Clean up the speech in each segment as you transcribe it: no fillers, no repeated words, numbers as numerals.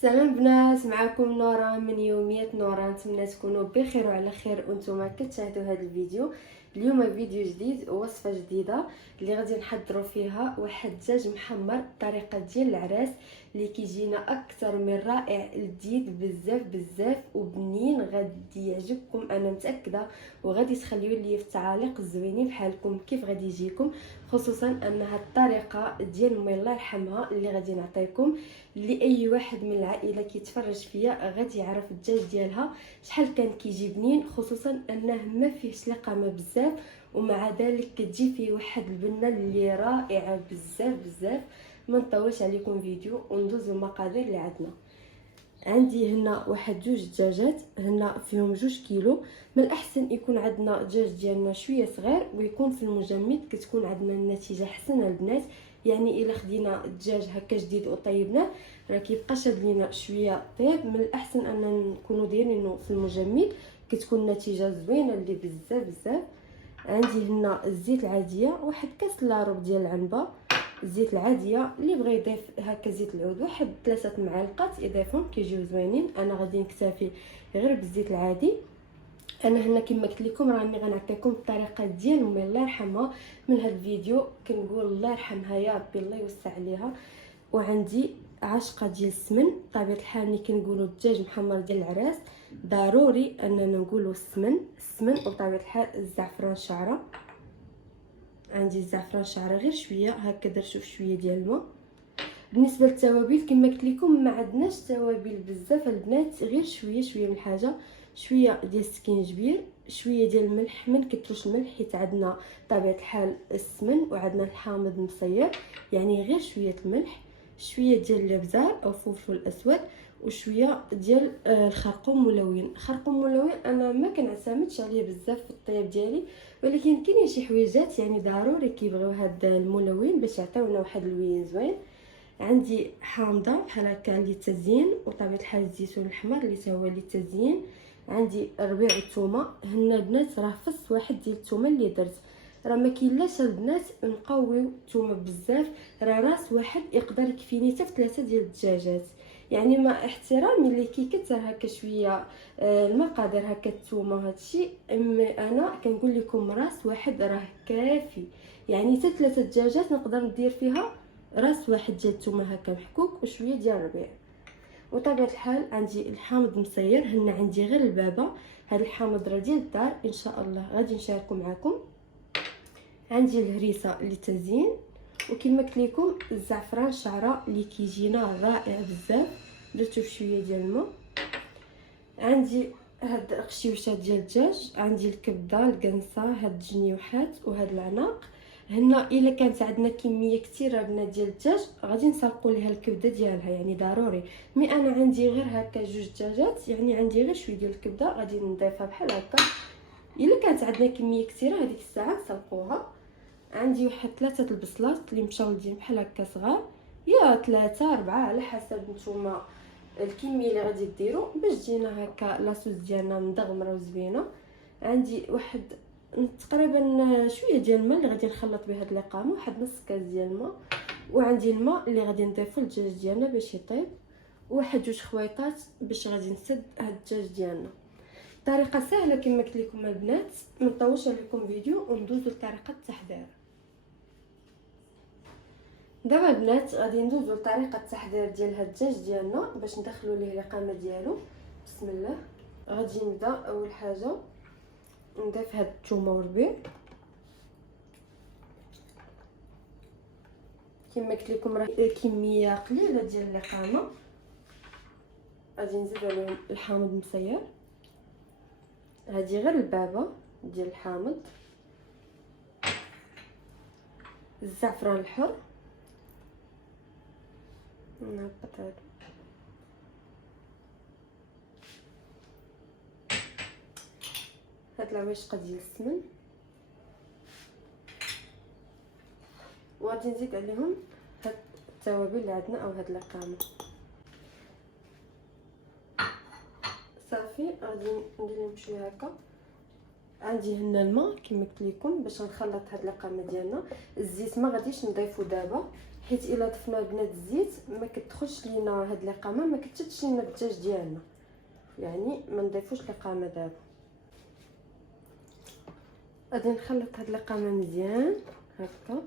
سلام بنات، معكم نوران من يوميات نوران. نتمنى تكونوا بخير وعلى خير وانتم كتشاهدوا هذا الفيديو. اليوم فيديو جديد ووصفه جديده اللي غادي نحضروا فيها واحد الدجاج محمر بطريقه ديال العراس اللي كيجينا اكثر من رائع، لذيذ بزاف بزاف وبنين، غادي يعجبكم انا متاكده، وغادي تخليو لي في التعاليق الزوينين بحالكم كيف غادي يجيكم، خصوصا ان هاد الطريقه ديال امي الله يرحمها اللي غادي نعطيكم لاي واحد من العائله كيتفرج فيا غادي يعرف الدجاج ديالها شحال كان كيجي بنين، خصوصا انه ما فيهش لقامه بزاف ومع ذلك كتجي فيه واحد البنه اللي رائعه بزاف بزاف. ما نطولش عليكم فيديو وندوز المقادير اللي عندي هنا واحد جوج دجاجات، هنا فيهم 2 كيلو. من الاحسن يكون عندنا دجاج ديالنا شويه صغير ويكون في المجمد، كتكون عندنا النتيجه حسنه البنات. يعني الا خدينا الدجاج هكا جديد وطيبناه راه كيبقى شاد لينا شويه طيب، من الاحسن ان نكونوا دايرينه في المجمد، كتكون النتيجه زوينه اللي بزاف بزاف. عندي هنا الزيت العاديه، واحد كاس لاروب ديال العنبه، الزيت العاديه اللي بغى يضيف هكا زيت العود واحد 3 معالق يضيفهم كيجيو زوينين. انا غادي نكتفي غير بالزيت العادي. انا هنا كما قلت لكم راني غنعطيكم الطريقه ديال امي الله يرحمها من هذا الفيديو، كنقول الله يرحمها يا ربي الله يوسع عليها. وعندي عشقه ديال السمن، بطبيعه الحال ملي كنقولوا الدجاج محمر ديال العراس ضروري اننا نقولوا السمن وبطبيعه الحال الزعفران شعره. عندي الزعفران شعره غير شويه هكا، درتو في شويه ديال الماء. بالنسبه للتوابل كما قلت لكم ما عندناش توابل بزاف البنات، غير شويه من الحاجه، شويه ديال السكينجبير، شويه ديال الملح، ما نكثروش الملح حيت عندنا طبيعه الحال السمن وعندنا الحامض مصير، يعني غير شويه الملح، شويه ديال الابزار او فلفل اسود، وشويه ديال الخرقوم ملون. خرقوم ملون انا ما كنعتمدش عليه بزاف في الطياب ديالي، ولكن كاين شي حويجات يعني ضروري كيبغيو هذا الملون باش يعطيونا واحد اللوين زوين. عندي حامضه بحال هكا للتزيين، وطبيعه الحال الزيتون الاحمر اللي هو للتزيين. عندي ربيع الثومه، هنا البنات راه فص واحد ديال الثومه اللي درت، راه ما كاينلاش البنات نقويو الثومه بزاف، راه راس واحد يقدر يكفيني حتى 3 ديال الدجاجات، يعني مع احترامي اللي كيكثر هكا شويه المقادير هكا الثومه هادشي، انا كنقول لكم راس واحد راه كافي، يعني حتى 3 دجاجات نقدر ندير فيها راس واحد ديال الثومه هكا محكوك وشويه ديال الربيع. وطبيعه الحال عندي الحامض مصير، هنا عندي غير البابه، هذا الحامض راه ديال الدار ان شاء الله غادي نشاركو معكم. عندي الهريسه للتزيين، وكما قلت لكم الزعفران شعره اللي كيجينا رائع بزاف، درتو شويه ديال الماء. عندي هاد القشيوشات ديال الدجاج، عندي الكبده، القنصه، هاد الجنيوحات وهاد العناق. هنا الا كانت عندنا كميه كثيره بنات ديال الدجاج غادي نسرقوا ليها الكبده ديالها، يعني ضروري. مي انا عندي غير هكا 2 دجاجات، يعني عندي غير شويه ديال الكبده غادي نضيفها بحال هكا. الا كانت عندنا كميه كثيره هذيك الساعه نسرقوها. عندي واحد 3 البصلات اللي مشاولدين بحال هكا صغار، يا 3 4 على حسب نتوما الكميه اللي غادي ديروا باش تجينا هكا لاصوص ديالنا مدغمره وزوينه. عندي واحد تقريبا شويه ديال الماء اللي غادي نخلط به هاد اللقامه، واحد نص كاس ديال الماء. وعندي الماء اللي غادي نضيفو للدجاج ديالنا باش يطيب، وواحد 2 خويطات باش غادي نسد هاد الدجاج ديالنا. طريقه سهله كما قلت لكم البنات، ما نطولش عليكم فيديو وندوزو لطريقه التحضير. دابا البنات غادي ندوزو لطريقه التحضير ديال هاد الدجاج ديالنا باش ندخلو ليه القامه ديالو. بسم الله. غادي نبدا اول حاجه نضيف هاد الثومه والربيع كما قلت لكم راه كميه قليله ديال القامه. غادي نزيد عليهم الحامض المصير، هذه غير البابه ديال الحامض، الزعفران الحر، نهبط هاد العواشقه ديال السمن، وغادي نزيد عليهم هاد التوابل اللي عندنا او هاد القامه. صافي غادي ندير شويه هكا. عندي هنا الماء كما قلت لكم باش نخلط هاد القامه ديالنا. الزيت ما غاديش نضيفو دابا حيت الا ضفنا البنات الزيت ما كتدخلش لينا هاد القامه، ما كتشدش لينا الدجاج ديالنا، يعني ما نضيفوش القامه دابا. غادي نخلط هاد القامه مزيان هكا.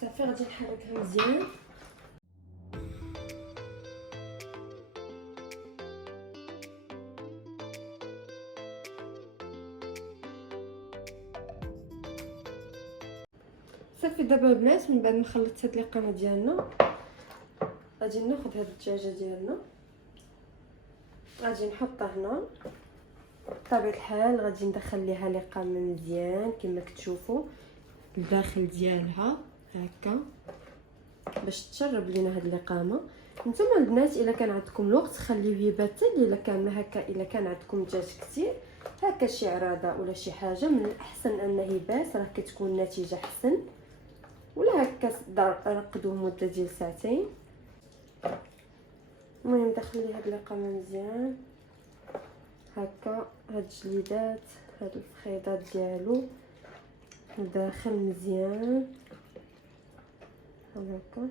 صافي غادي نحركها مزيان. صافي دابا البنات من بعد ما خلطت هاد القامه ديالنا غادي ناخذ هاد الدجاجه ديالنا، غادي نحطها هنا. بطبيعه الحال غادي ندخل ليها القامه مزيان كما كتشوفوا الداخل ديالها هكا باش تشرب لينا هاد القامه. نتوما البنات الا كان عندكم الوقت خليوه يبات الا كان هكا. الا كان عندكم دجاج كتير هكا شي عراضه ولا شي حاجه، من الاحسن انه يبات، راه كتكون النتيجه احسن. ولا هكا رقدوه مده ديال ساعتين. المهم دخل لي هاد القامه مزيان هكا، هاد الجليدات هاد الفخيضات ديالو داخل مزيان هكا.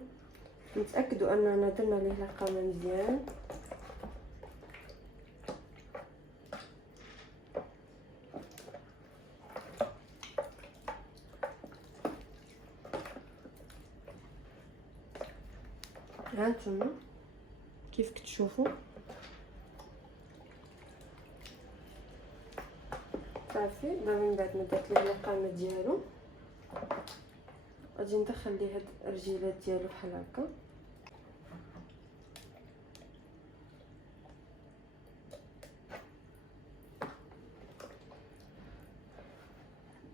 نتاكدوا اننا درنا ليه القامه مزيان. هانتوما كيف كتشوفوا صافي. دابا من بعد ما درت ليه القامه ديالو غادي ندخل ليه هاد الرجيلات ديالو بحال هكا.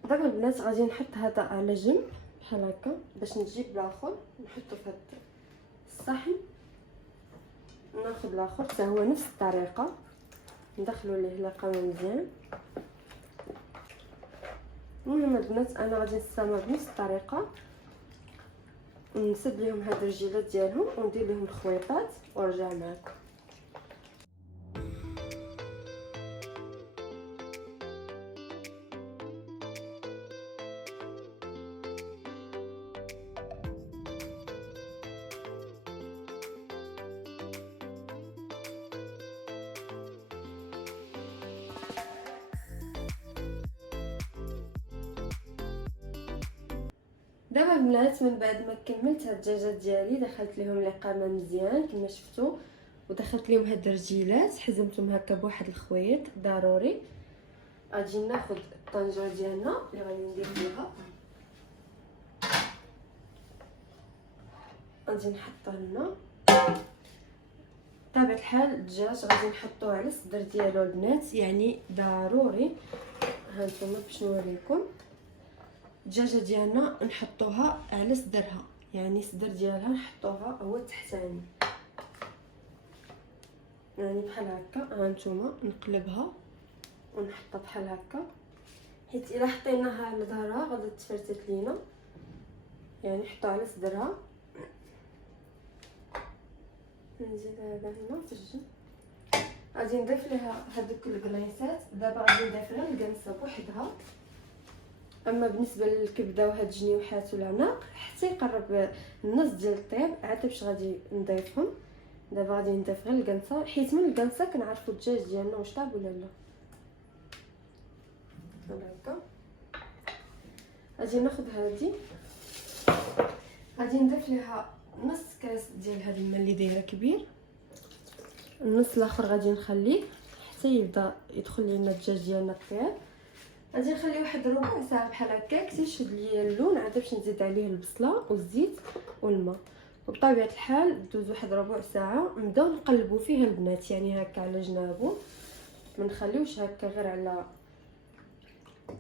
دابا البنات غادي نحط هذا على جنب بحال هكا باش نجيب الاخر نحطو في هاد الصحن. ناخذ الاخر حتى هو نفس الطريقه، ندخلوا ليه القامه مزيان. المهم البنات انا غادي نستمر بنفس الطريقه، نسد لهم هاد الرجيلات ديالهم وندير لهم الخويطات ونرجع معكم. دابا البنات من بعد ما كملت هاد الدجاجات ديالي دخلت لهم القامه مزيان كما شفتوا، ودخلت لهم هاد الرجيلات حزمتهم هكا بواحد الخويط ضروري. غادي ناخذ الطنجره ديالنا اللي غادي ندير فيها، غادي نحطها هنا. بطبيعه الحال الدجاج غادي نحطوه على الصدر ديالو البنات، يعني ضروري. هانتوما باش نوريكم الدجاجه ديالنا نحطوها على صدرها، يعني الصدر ديالها نحطوها هو التحتاني، يعني بحال هكا. هانتوما نقلبها ونحطها بحال هكا، حيت الا حطيناها على ظهرها غادي تفرتت لينا، يعني نحطوها على صدرها. نزيد هذا هنا في الجنب. غادي نضيف ليها هذوك الكليسات. دابا غادي نضيف لها الكنسه بوحدها. اما بالنسبه للكبده وهاد الجنيوحات والعناق حتى يقرب النص ديال الطياب عاد باش غادي نضيفهم. دابا غادي نضيف غير الكنسه، حيت من الكنسه كنعرفوا الدجاج ديالنا واش طاب ولا لا. هكا غادي ناخذ هذه، غادي نضيف ليها نص كاس ديال هذا الماء اللي دايره كبير. النص الاخر غادي نخليه حتى يبدا يدخل لينا الدجاج ديالنا الطياب. غادي نخليه واحد ربع ساعه بحال هكاك تيشد ليا اللون، عاد باش نزيد عليه البصله والزيت والماء. وبطبيعه الحال دوز واحد ربع ساعه نبداو نقلبوا فيه البنات، يعني هكا على جنابو، ما نخليوش هكا غير على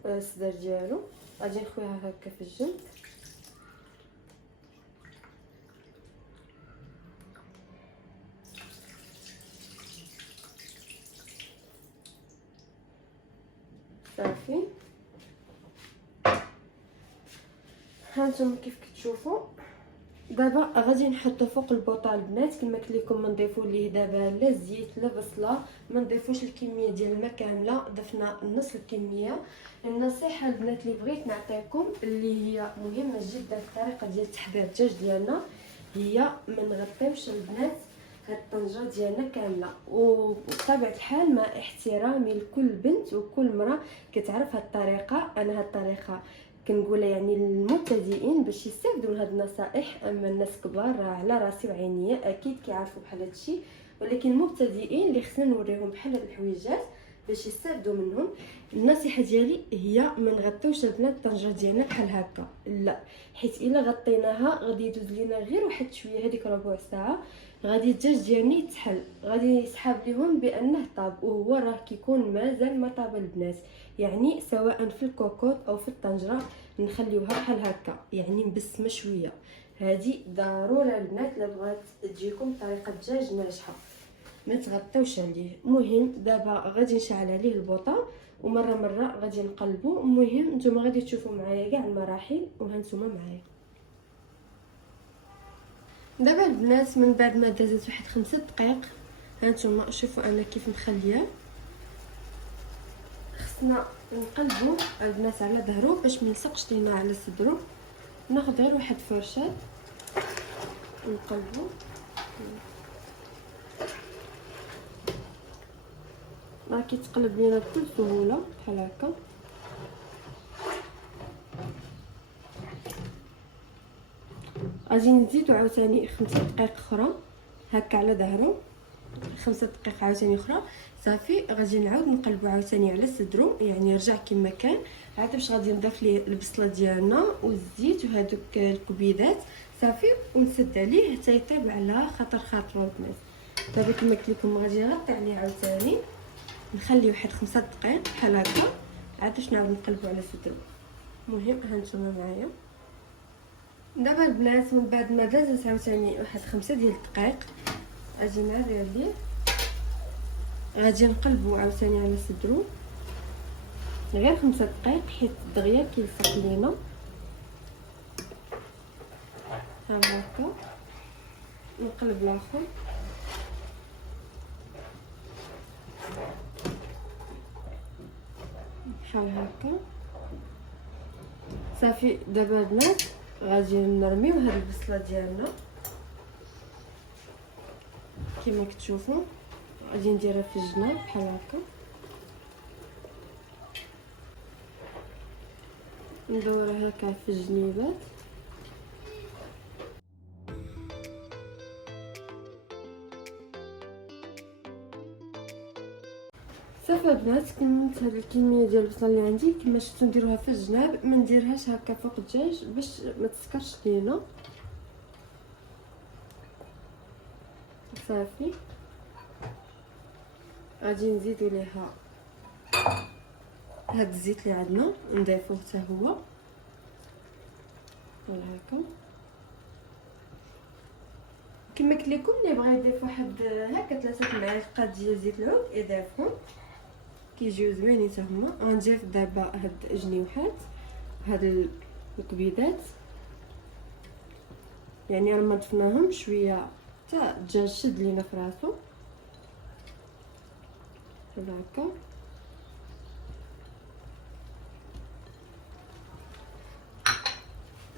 الصدر ديالو. غادي نخويها هكا في الجنب. صافي هانتوما كيف كتشوفوا دابا غادي نحطو فوق البوطه البنات كما قلت لكم. ما نضيفوا ليه دابا لا زيت لا بصله، ما نضيفوش الكميه ديال الماء كامله، ضفنا نص الكميه. النصيحه البنات اللي بغيت نعطيكم اللي هي مهمه جدا في الطريقه ديال تحضير الدجاج ديالنا، هي ما نغطيوش البنات هاد الطنجره ديالنا كامله. وبطبيعه الحال مع احترامي لكل بنت وكل مراه كتعرف هاد الطريقه، انا هاد الطريقه كنقولها يعني للمبتدئين باش يستافدوا من هاد النصائح. اما الناس كبار راه على راسي وعينيا اكيد كيعرفوا بحال هادشي، ولكن المبتدئين اللي خصنا نوريهم بحال هاد الحويجات باش يستافدوا منهم. النصيحه ديالي هي ما نغطيوش البنات الطنجره ديالنا بحال هكا، لا، حيت الا غطيناها غادي يدوز لينا غير واحد شويه، هذيك ربع ساعه غادي الدجاج ديالنا يتحل، غادي يسحب لهم بانه طاب وهو راه كيكون مازال ما طاب البنات. يعني سواء في الكوكوط او في الطنجره نخليوها بحال هكا يعني مبسمه شويه. هذه ضروره البنات الا بغات تجيكم طريقه دجاج ناجحه، ما تغطيوش عليه. المهم دابا غادي نشعل عليه البوطه ومره مره غادي نقلبو. المهم نتوما غادي تشوفوا معايا كاع المراحل وهانتوما معايا. دابا البنات من بعد ما دازت واحد 5 دقائق، هانتوما شوفوا انا كيف مخليه. خصنا نقلبو البنات على ظهرو باش ما يلصقش لينا على صدرو. ناخذ غير واحد فرشات نقلبو، راه كيتقلب لينا بكل سهوله بحال هكا. غادي نزيدو عاوتاني 5 دقائق اخرى هكا على ظهرو، 5 دقائق عاوتاني اخرى صافي. غادي نعاود نقلبو عاوتاني على صدرو، يعني يرجع كما كان. عاد باش غادي نضيف ليه البصله ديالنا والزيت وهذوك الكبيدات صافي، ونسد عليه حتى يطيب على خاطر خاطرو البنات. دابا كما قلت لكم غادي نغطي عليه عاوتاني، نخليه واحد 5 دقائق بحال هكا، عاد باش نعاود نقلبو على صدرو. المهم هانتوما معايا. دابا البنات من بعد ما دازت عاوتاني واحد 5 ديال الدقائق غادي نعاود عليه، غادي نقلبو عاوتاني على صدرو غير 5 دقائق حيت دغيا كيلصق لينا. ها هكا نقلب الاخر بحال هكا صافي. دابا البنات غادي نرميو هاد البصله ديالنا كما كتشوفوا، غادي نديرها في الجناب بحال هكا، ندورها هكا في الجنيبات. صافي البنات كملت هاد الكميه ديال البصله اللي عندي. كما شفتوا نديروها في الجناب، ما نديرهاش هكا فوق الدجاج باش ما تسكرش لينا. صافي غادي نزيدو ليها هاد الزيت اللي عندنا نضيفوه حتى هو بحال هكا. كما قلت لكم اللي بغى يضيف واحد هكا 3 معالق ديال زيت العود يضيفهم، كيجيو زوينين حتى هما. غنضيف دابا هاد الجنيوحات هاد الكبيدات، يعني راه ما ضفناهم شويه حتى الدجاج شد لينا في راسو بحال هكا.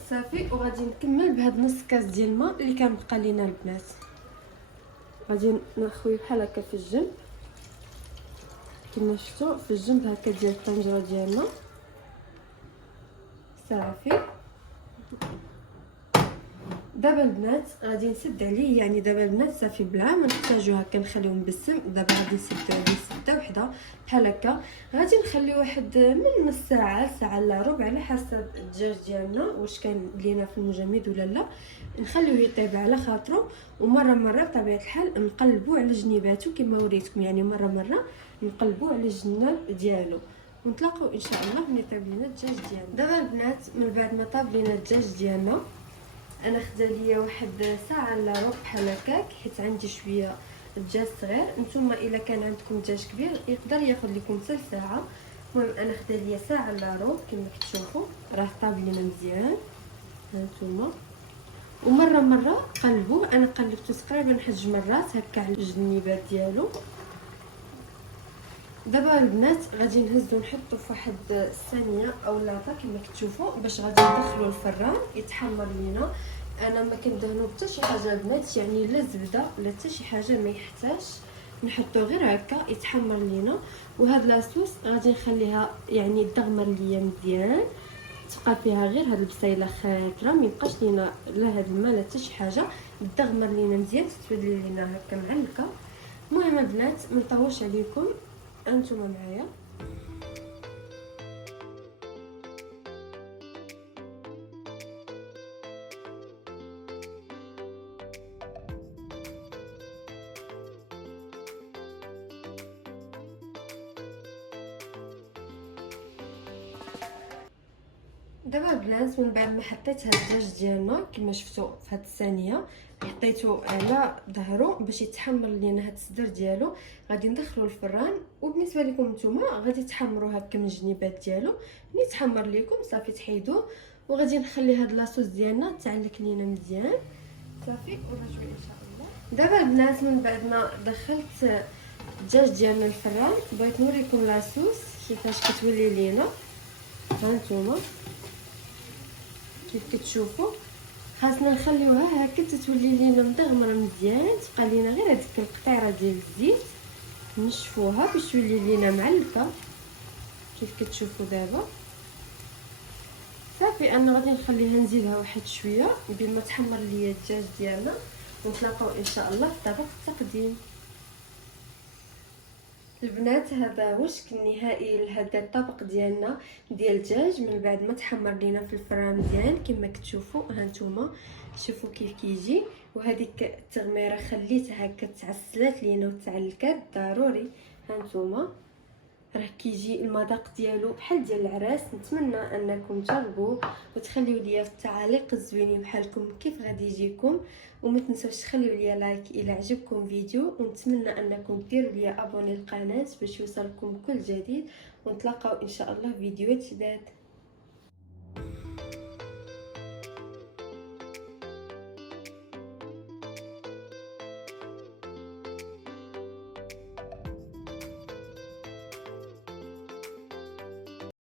صافي وغادي نكمل بهاد نص كاس ديال الماء اللي كان بقى لينا البنات. غادي نخوي بحال هكا في الجنب كما شفتوا في الجنب هكا ديال الطنجره ديالنا. صافي دابا البنات غادي نسد عليه، يعني دابا البنات صافي بلا ما نحتاجو هكا نخليوه مبسم. دابا غادي نسد عليه سده وحده بحال هكا. غادي نخليه واحد من نص ساعه ساعه الا ربع على حسب الدجاج ديالنا واش كان لينا في المجمد ولا لا. نخليوه يطيب على خاطرو، ومره مره بطبيعه الحال نقلبوا على جنيباتو كما وريتكم، يعني مره مره نقلبوا على الجناب ديالو. ونتلاقاو ان شاء الله ملي طيب لينا الدجاج ديالنا. دابا البنات من بعد ما طاب لينا الدجاج ديالنا، انا خدا ليا واحد ساعه الا ربع بحال هكاك حيت عندي شويه الدجاج صغير. نتوما الا كان عندكم دجاج كبير يقدر ياخذ لكم حتى ساعه. المهم انا خدا ليا ساعه الا ربع كما كتشوفوا راه طاب لينا مزيان. هانتوما ومره قلبوه. انا قلبته تقريبا واحد 2 مرات هكا على الجنيبات ديالو. دابا البنات غادي نهزو نحطو في واحد الثانيه او لاطه كما كتشوفوا باش غادي ندخلو الفران يتحمر لينا. انا ما كندهنو حتى شي حاجه البنات، يعني لا زبده لا حتى شي حاجه، ما يحتاجش، نحطو غير هكا يتحمر لينا. وهاد لاصوص غادي نخليها يعني تدغمر ليا مزيان، تبقى فيها غير هاد البصيله خاكره، ما يبقاش لينا لا هاد الماء لا حتى شي حاجه، تدغمر لينا مزيان، تولي لينا هكا معلكه. المهم البنات ما نطولش عليكم، انتما معايا. دابا البنات من بعد ما حطيت هاد الدجاج ديالنا كما شفتوا في هاد الثانيه، حطيته على ظهره باش يتحمر لينا هاد الصدر ديالو، غادي ندخلو الفران. وبالنسبه لكم نتوما غادي تحمروا هكا من الجنيبات ديالو، ملي يتحمر لكم صافي تحيدوه. وغادي نخلي هاد لاصوص ديالنا تعلك لينا مزيان صافي ونرجعوا ان شاء الله. دابا البنات من بعد ما دخلت الدجاج ديالنا الفران، بغيت نوريكم لاصوص كيفاش كتولي لينا. ها نتوما كيف كتشوفوا، خاصنا نخليوها هكا تتولي لينا مدغمره مزيان، تبقى لينا غير هذيك القطيره ديال الزيت نشفوها باش تولي لينا معلكه كيف كتشوفوا. دابا صافي انا غادي نخليها نزيدها واحد شويه بين ما تحمر ليا الدجاج ديالنا، ونتلاقاو ان شاء الله في طبق التقديم. البنات هذا هو الشكل النهائي لهذا الطبق ديالنا ديال الدجاج من بعد ما تحمر لينا في الفران مزيان كما كتشوفوا. ها نتوما شوفوا كيف كيجي، وهذيك التغميره خليتها هكا تعسلات لينا وتعلكات ضروري. ها نتوما راه كيجي المذاق ديالو بحال ديال العراس. نتمنى انكم تجربوه وتخليو ليا في التعاليق الزوينين بحالكم كيف غادي يجيكم. وما تنسوش تخليو ليا لايك الى عجبكم فيديو، ونتمنى انكم ديروا ليا ابوني للقناه باش يوصلكم كل جديد، ونتلاقاو ان شاء الله فيديوهات جداد.